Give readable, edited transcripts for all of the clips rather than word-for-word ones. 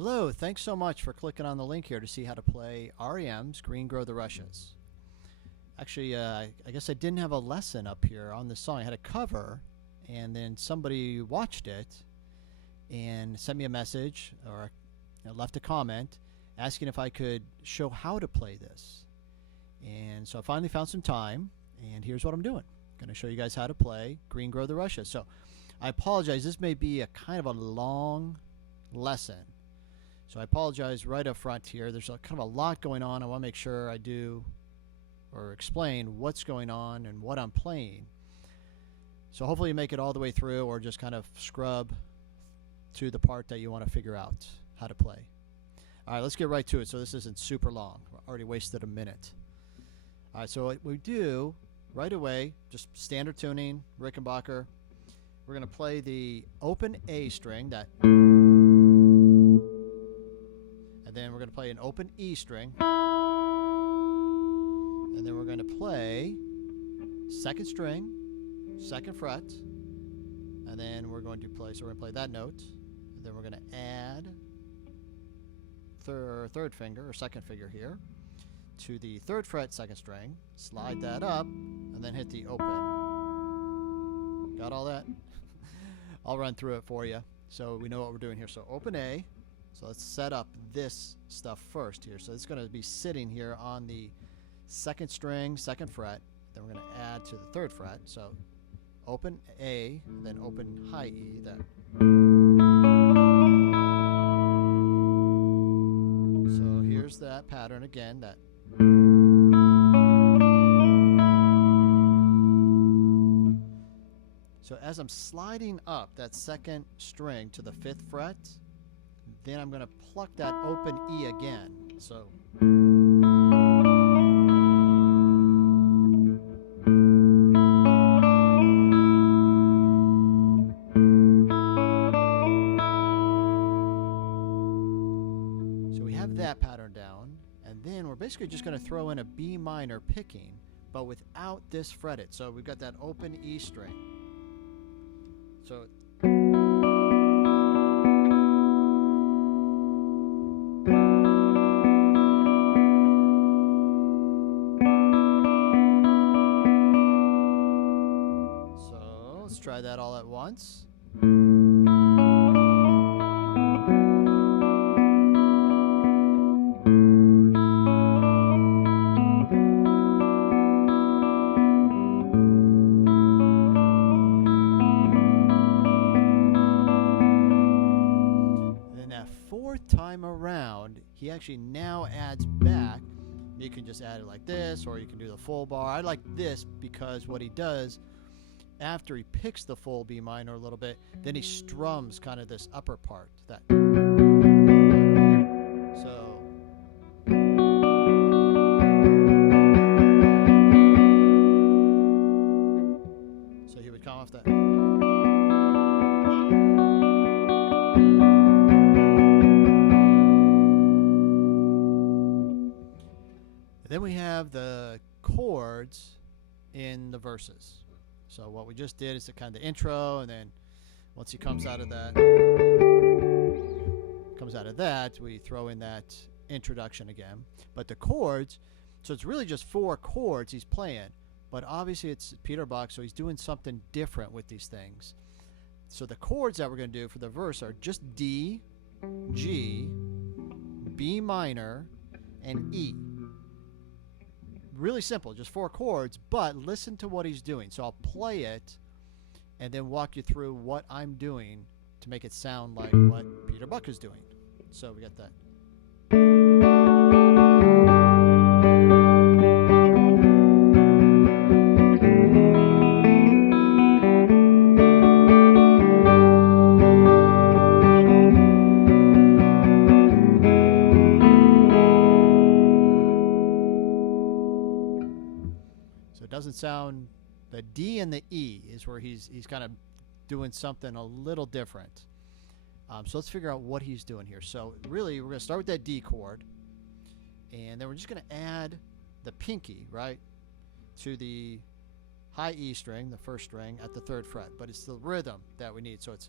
Hello, thanks so much for clicking on the link here to see how to play R.E.M's Green Grow the Rushes. Actually, I guess I didn't have a lesson up here on this song. I had a cover, and then somebody watched it and sent me a message or left a comment asking if I could show how to play this. And so I finally found some time, and here's what I'm doing. I'm going to show you guys how to play Green Grow the Rushes. So I apologize. This may be a kind of a long lesson. So I apologize right up front here. There's kind of a lot going on. I want to make sure I do or explain what's going on and what I'm playing. So hopefully you make it all the way through or just kind of scrub to the part that you want to figure out how to play. All right, let's get right to it so this isn't super long. I already wasted a minute. All right, so what we do right away, just standard tuning, Rickenbacker. We're going to play the open A string, that, and then we're going to play an open E string, and then we're going to play second string, second fret, and then we're going to play, so we're going to play that note, and then we're going to add third finger or second finger here to the third fret second string, slide that up, and then hit the open. Got all that? I'll run through it for you so we know what we're doing here. So open A. So let's set up this stuff first here. So it's going to be sitting here on the second string, second fret. Then we're going to add to the third fret. So open A, then open high E. That. So here's that pattern again. That. So as I'm sliding up that second string to the fifth fret, then I'm going to pluck that open E again. So we have that pattern down, and then we're basically just going to throw in a B minor picking, but without this fretted. So we've got that open E string. So let's try that all at once. Time around, he actually now adds back. You can just add it like this, or you can do the full bar. I like this because what he does after he picks the full B minor a little bit, then he strums kind of this upper part. That. So he would come off that. Then we have the chords in the verses. So what we just did is the kind of intro, and then once he comes out of that, we throw in that introduction again. But the chords, so it's really just 4 chords he's playing, but obviously it's Peter Buck, so he's doing something different with these things. So the chords that we're going to do for the verse are just D, G, B minor, and E. Really simple, just 4 chords, but listen to what he's doing. So I'll play it and then walk you through what I'm doing to make it sound like what Peter Buck is doing. So we got that. Doesn't sound, the D and the E is where he's kind of doing something a little different. So let's figure out what he's doing here. So really, we're going to start with that D chord, and then we're just going to add the pinky, right, to the high E string, the first string, at the 3rd fret. But it's the rhythm that we need. So it's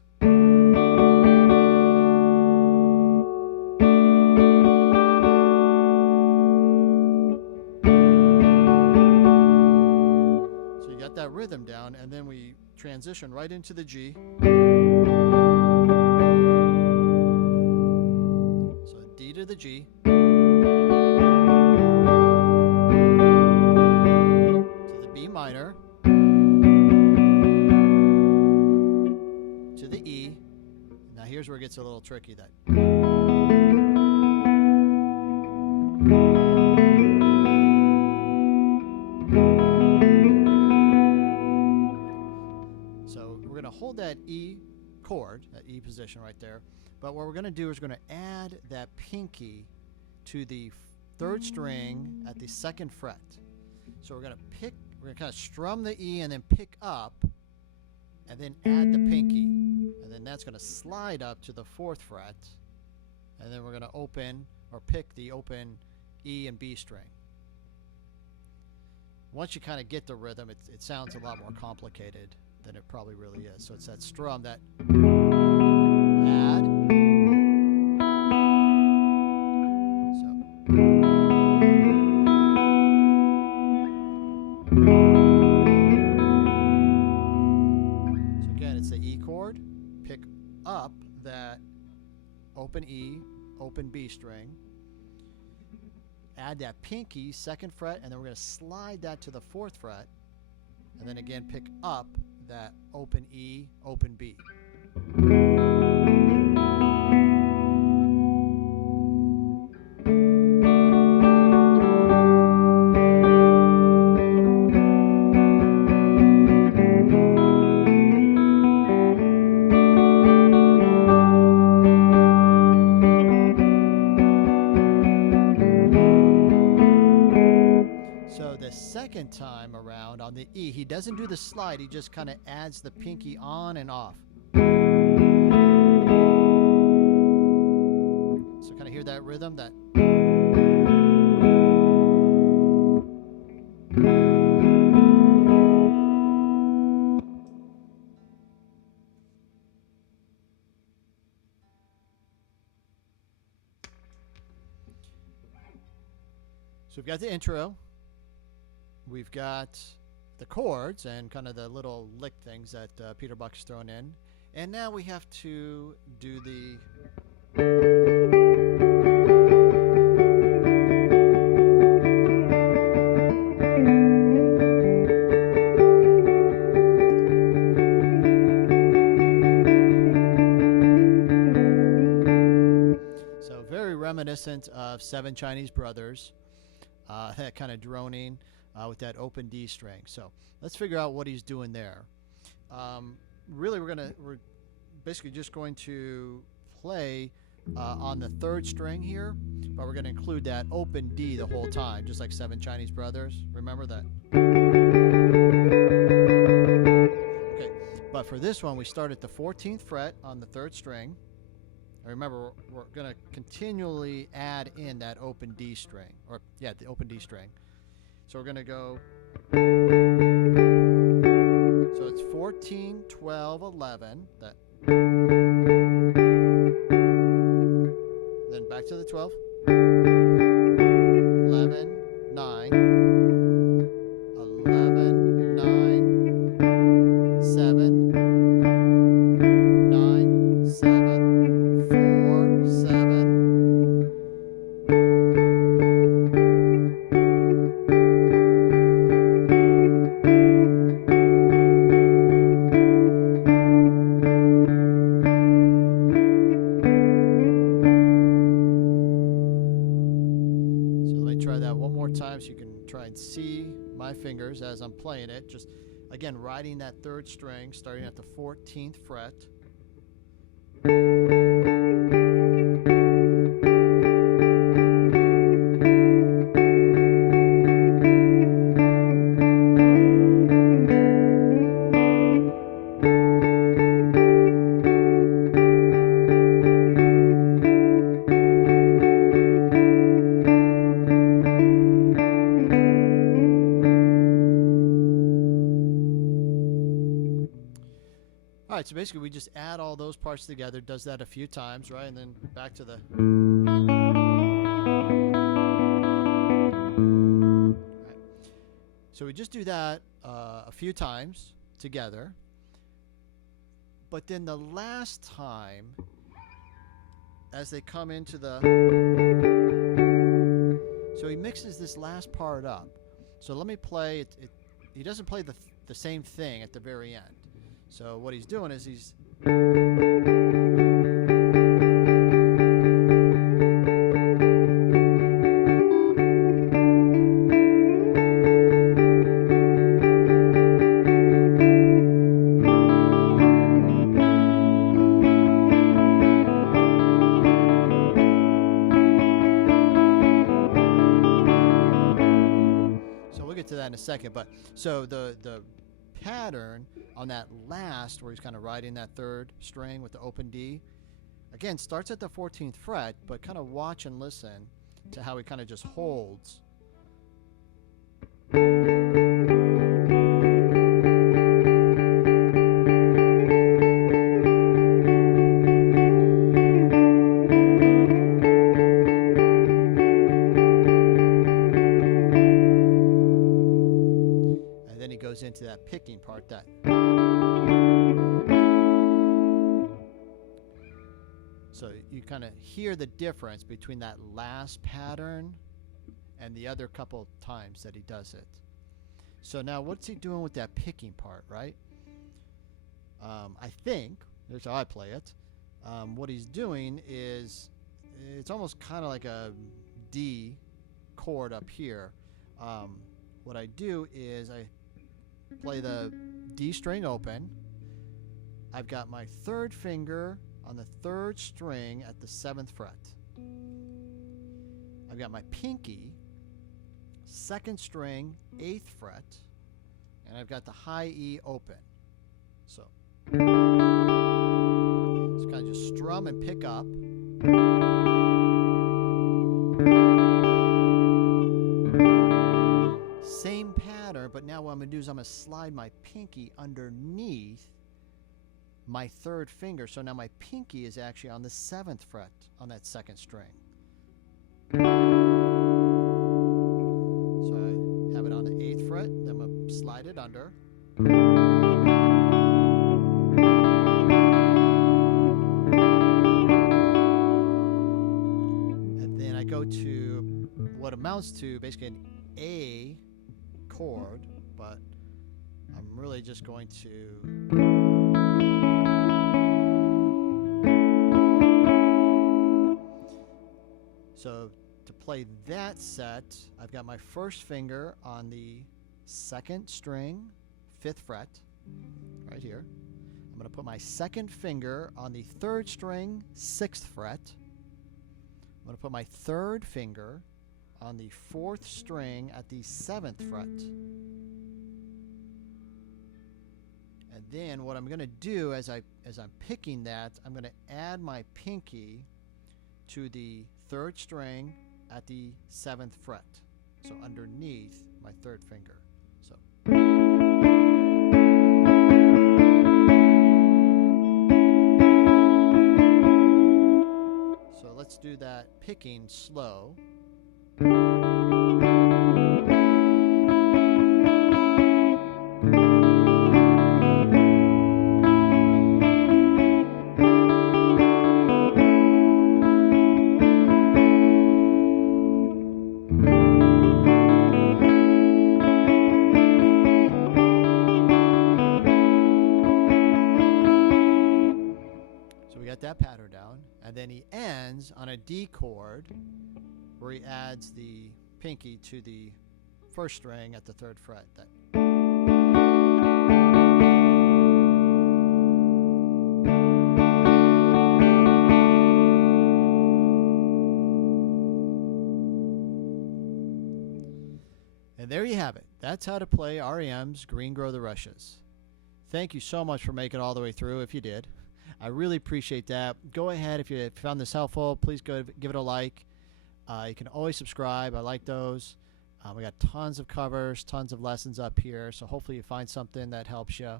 we transition right into the G. So D to the G. To the B minor. To the E. Now here's where it gets a little tricky. So we're going to hold that E chord, that E position right there. But what we're going to do is we're going to add that pinky to the third string at the second fret. So we're going to kind of strum the E and then pick up and then add the pinky. And then that's going to slide up to the fourth fret. And then we're going to open or pick the open E and B string. Once you kind of get the rhythm, it sounds a lot more complicated than it probably really is. So it's that strum, that add. So again, it's the E chord, pick up that open E, open B string, add that pinky, second fret, and then we're going to slide that to the fourth fret, and then again pick up that open E, open B. Second time around on the E, he doesn't do the slide, he just kind of adds the pinky on and off. So kind of hear that rhythm, that. So we've got the intro. We've got the chords and kind of the little lick things that Peter Buck's thrown in. And now we have to do the... So very reminiscent of Seven Chinese Brothers, that kind of droning. With that open D string. So let's figure out what he's doing there. Really, we're basically just going to play on the third string here, but we're going to include that open D the whole time, just like Seven Chinese Brothers. Remember that? Okay, but for this one, we start at the 14th fret on the third string. And remember, we're going to continually add in that open D string, the open D string. So we're going to go, so it's 14, 12, 11, that, then back to the 12, 11, 9, 11, 9, 7, 9, 7, 4, 7, so you can try and see my fingers as I'm playing it. Just again, riding that third string, starting at the 14th fret. Alright, so basically we just add all those parts together, does that a few times, right? And then back to the... Right. So we just do that a few times, together. But then the last time, as they come into the... So he mixes this last part up. So let me play it. He doesn't play the same thing at the very end. So what he's doing is he's... to that in a second, but so the pattern on that last, where he's kind of riding that third string with the open D, again starts at the 14th fret, but kind of watch and listen to how he kind of just holds. Goes into that picking part, that so you kind of hear the difference between that last pattern and the other couple times that he does it. So now what's he doing with that picking part, right? I think, here's how I play it, what he's doing is it's almost kind of like a D chord up here. What I do is I play the D string open. I've got my third finger on the third string at the 7th fret. I've got my pinky, second string, 8th fret, and I've got the high E open. So kind of just strum and pick up. Same pattern, but now what I'm going to do is I'm going to slide my pinky underneath my third finger. So now my pinky is actually on the 7th fret on that second string. So I have it on the 8th fret, then I'm going to slide it under. And then I go to what amounts to basically an A chord, but I'm really just going to so to play that set, I've got my first finger on the second string, 5th fret, right here. I'm going to put my second finger on the third string, 6th fret. I'm going to put my third finger on the 4th string at the 7th fret. And then what I'm going to do as I'm picking that, I'm going to add my pinky to the 3rd string at the 7th fret. So underneath my 3rd finger. So let's do that picking slow. That pattern down, and then he ends on a D chord where he adds the pinky to the 1st string at the 3rd fret. And there you have it. That's how to play R.E.M's Green Grow the Rushes. Thank you so much for making it all the way through, if you did. I really appreciate that. Go ahead, if you found this helpful, please go give it a like. You can always subscribe. I like those. We got tons of covers, tons of lessons up here, so hopefully you find something that helps you.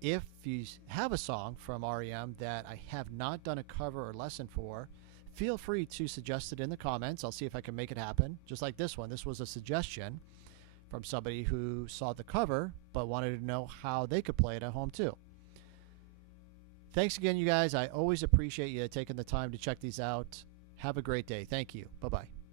If you have a song from R.E.M. that I have not done a cover or lesson for, feel free to suggest it in the comments. I'll see if I can make it happen. Just like this one. This was a suggestion from somebody who saw the cover but wanted to know how they could play it at home too. Thanks again, you guys. I always appreciate you taking the time to check these out. Have a great day. Thank you. Bye-bye.